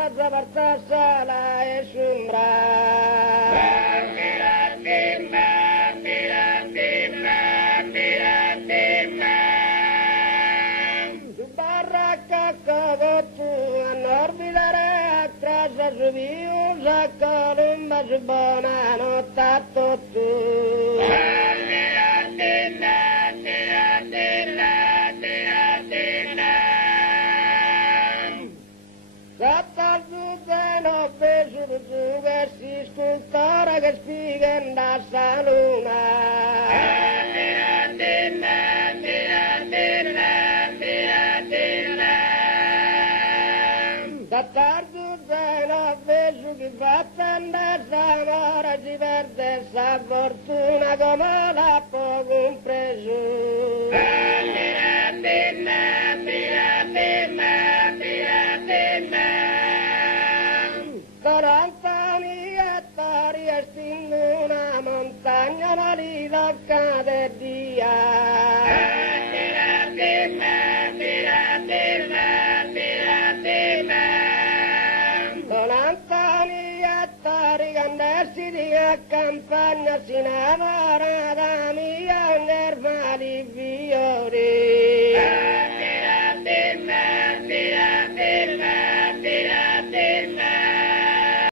casa partassa e sumbra. Su barracca cavottu a norbidare a casa su vius a columba su buonanotte a tutti. Sattazzuzzeno peso su che si scultore che spiega da saluna. Sattazzuzzeno peso che fa tendessa amore si perde sa fortuna come l'ha poco compreso. 40 ettari estingo una montagna ma lì toccate dia. 40 ettari candersi di campagna si navarata mia nerva di fiori.